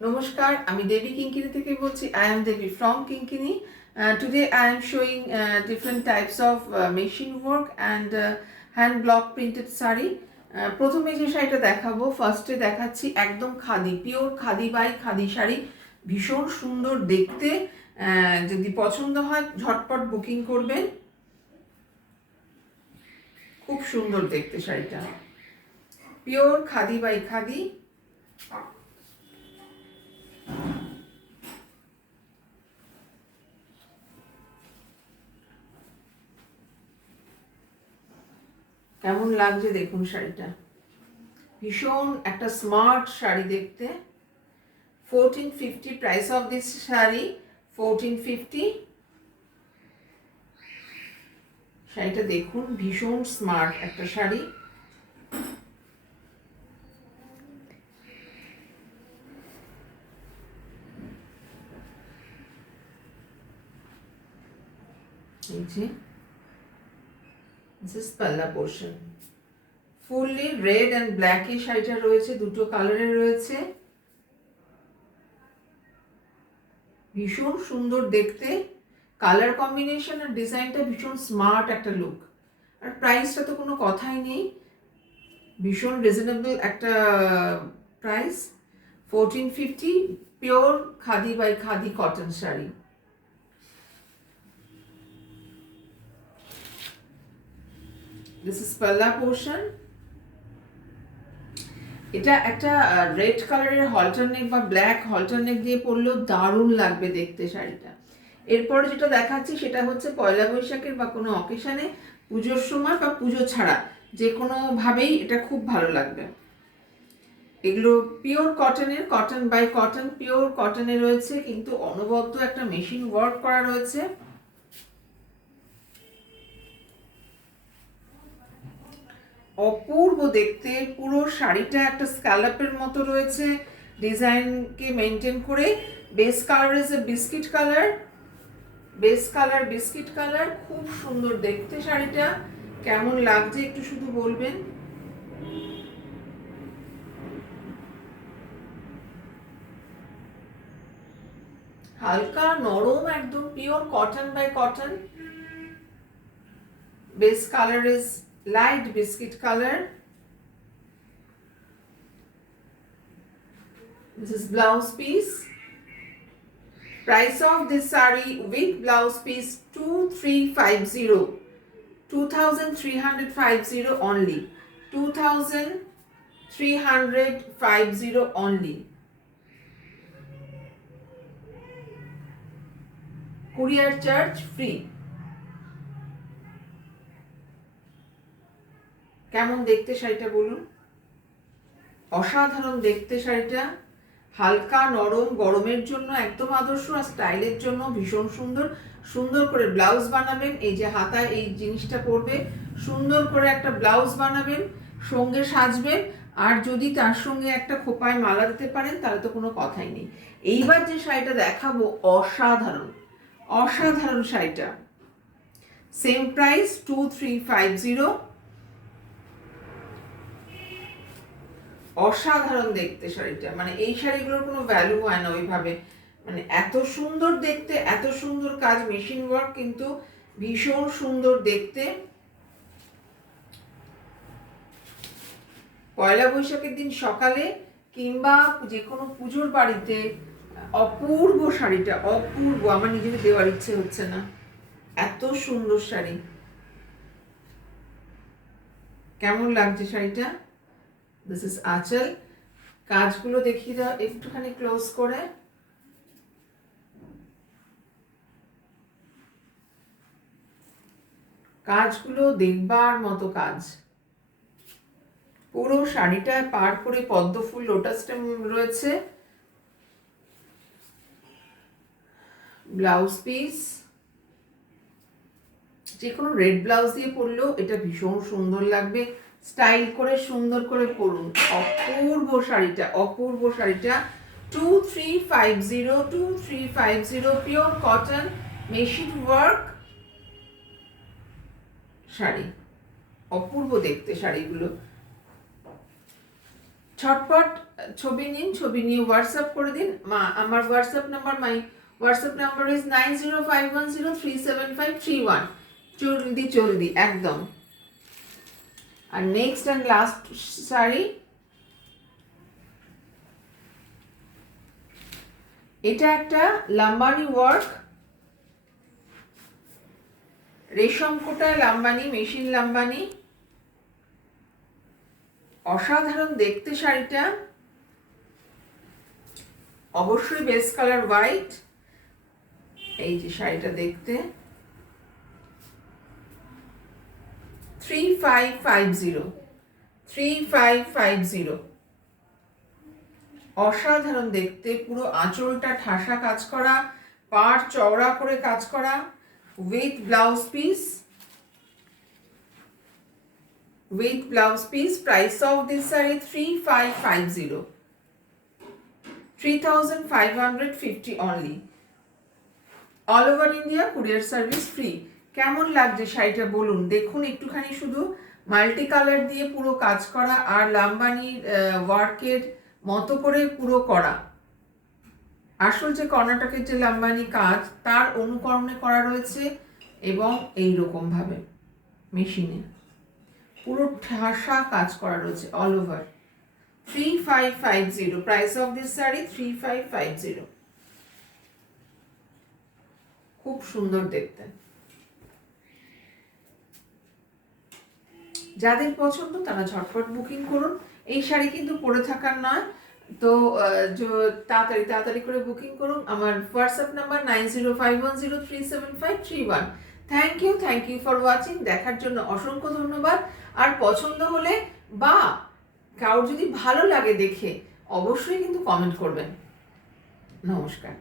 নমস্কার, আমি দেবী কিঙ্কিনি থেকে বলছি। I am Devi from Kinkini. Today I am showing different types of machine work and hand block printed sari. প্রথমে যে শাড়িটা দেখাবো, ফার্স্টে দেখাচ্ছি একদম খাদি, পিওর খাদি বাই খাদি শাড়ি। ভীষণ সুন্দর দেখতে। যদি পছন্দ হয় ঝটপট বুকিং করবেন। খুব সুন্দর দেখতে শাড়িটা, পিওর খাদি বাই খাদি। কেমন লাগছে দেখুন শাড়িটা, ভীষণ একটা স্মার্ট শাড়ি দেখতে। 1450 প্রাইস অফ দিস শাড়ি 1450। শাড়িটা দেখুন, ভীষণ স্মার্ট একটা শাড়ি। এই যে দিস ইজ পাল্লা portion, fully red and black এ শাড়িটা রয়েছে, দুটো কালারে রয়েছে। ভীষণ সুন্দর দেখতে, কালার কম্বিনেশন আর ডিজাইনটা ভীষণ স্মার্ট একটা লুক। আর প্রাইসটা তো কোনো কথাই নেই, ভীষণ রিজনেবল একটা price. 1450 pure khadi by khadi cotton sari. This is পাল্লা পোর্শন। এটা একটা রেড কালারের হলটার নেক বা ব্ল্যাক হলটার নেক দিয়ে পরলেও দারুণ লাগবে দেখতে শাড়িটা। এরপরে যেটা দেখাচ্ছি সেটা হচ্ছে পয়লা বৈশাখের বা কোনো অকেশনে, পুজোর সময় বা পুজো ছাড়া যে কোনোভাবেই এটা খুব ভালো লাগবে। এগুলো পিওর কটনের, কটন বাই কটন, পিওর কটনে রয়েছে, কিন্তু অনবদ্য একটা মেশিন ওয়ার্ক করা রয়েছে। অপূর্ব দেখতে, পুরো শাড়িটা একটা স্ক্যালাপের মতো রয়েছে ডিজাইনকে মেনটেন করে। Base colour is a biscuit colour, base colour biscuit colour. খুব সুন্দর দেখতে শাড়িটা, কেমন লাগছে একটু শুধু বলবেন। হালকা নরম, একদম pure cotton by cotton. Base colour is light biscuit color. This is blouse piece. Price of this saree with blouse piece 2350, 2350 only, 2350 only. Courier charge free. কেমন দেখতে শাড়িটা বলুন, অসাধারণ দেখতে শাড়িটা। হালকা নরম, গরমের জন্য একদম আদর্শ, আর স্টাইলের জন্য ভীষণ সুন্দর। সুন্দর করে ব্লাউজ বানাবেন, এই যে হাতায় এই জিনিসটা পরবে, সুন্দর করে একটা ব্লাউজ বানাবেন, সঙ্গে সাজবেন। আর যদি তার সঙ্গে একটা খোপায় মালা দিতে পারেন তাহলে তো কোনো কথাই নেই। এইবার যে শাড়িটা দেখাবো, অসাধারণ অসাধারণ শাড়িটা। Same price 2350। অসাধারণ দেখতে শাড়িটা, মানে এই শাড়িগুলোর কোনো ভ্যালু হয় না ওইভাবে। মানে এত সুন্দর দেখতে, এত সুন্দর কাজ, মেশিন ওয়ার্ক, কিন্তু ভীষণ সুন্দর দেখতে। পয়লা বৈশাখের দিন সকালে কিংবা যে কোনো পুজোর বাড়িতে অপূর্ব শাড়িটা, অপূর্ব। আমার নিজেকে দেওয়ার ইচ্ছে হচ্ছে না, এত সুন্দর শাড়ি। কেমন লাগছে শাড়িটা? দিস ইজ আঁচল। কাজগুলো দেখিয়ে দাও একটুখানি ক্লোজ করে। কাজগুলো দেখবার মতো কাজ। পুরো শাড়িটায় পার করে পদ্ম ফুল, লোটাস স্টেম রয়েছে। ব্লাউজ পিস, যে কোনো রেড ব্লাউজ দিয়ে পরলেও এটা ভীষণ সুন্দর লাগবে। স্টাইল করে সুন্দর করে পরুন। অপূর্ব শাড়িটা, অপূর্ব শাড়িটা। 2350, 2350 pure cotton machine work sari. অপূর্ব দেখতে শাড়িগুলো। ছটপট ছবি নিন, ছবি নিয়ে হোয়াটসঅ্যাপ করে দিন। আমার WhatsApp number, my WhatsApp number is 9051037531। জলদি জলদি একদম। আর নেক্সট অ্যান্ড লাস্ট শাড়ি, এটা একটা লাম্বানি ওয়ার্ক, রেশম কোটা লাম্বানি, মেশিন লাম্বানি, অসাধারণ দেখতে শাড়িটা। অবশ্যই বেস কালার হোয়াইট। এই যে শাড়িটা দেখতে 3550 অসাধারণ দেখতে, পুরো আঁচলটা ঠাসা কাজ করা, পাড় চওড়া করে কাজ করা, with blouse piece, price of this sari 3550, 3550 only. All over India courier service free. কেমন লাগছে শাড়িটা বলুন। দেখুন একটুখানি, শুধু মাল্টি কালার দিয়ে পুরো কাজ করা আর লাম্বানির ওয়ার্কের মতো করে পুরো করা। আসল যে কর্ণাটকের যে লাম্বানি কাজ তার অনুকরণে করা রয়েছে, এবং এই রকম ভাবে মেশিনে পুরো ঠাসা কাজ করা রয়েছে all over. 3550, price of this sari 3550। খুব সুন্দর দেখতে। যাদের পছন্দ তারা ঝটপট বুকিং করুন। এই শাড়ি কিন্তু পরে থাকার নয়, তো তাড়াতাড়ি করে বুকিং করুন। আমার WhatsApp number 9051037531। Thank you for watching. দেখার জন্য অসংখ্য ধন্যবাদ। আর পছন্দ হলে বা কারোর যদি ভালো লাগে দেখে অবশ্যই কিন্তু কমেন্ট করবেন। নমস্কার।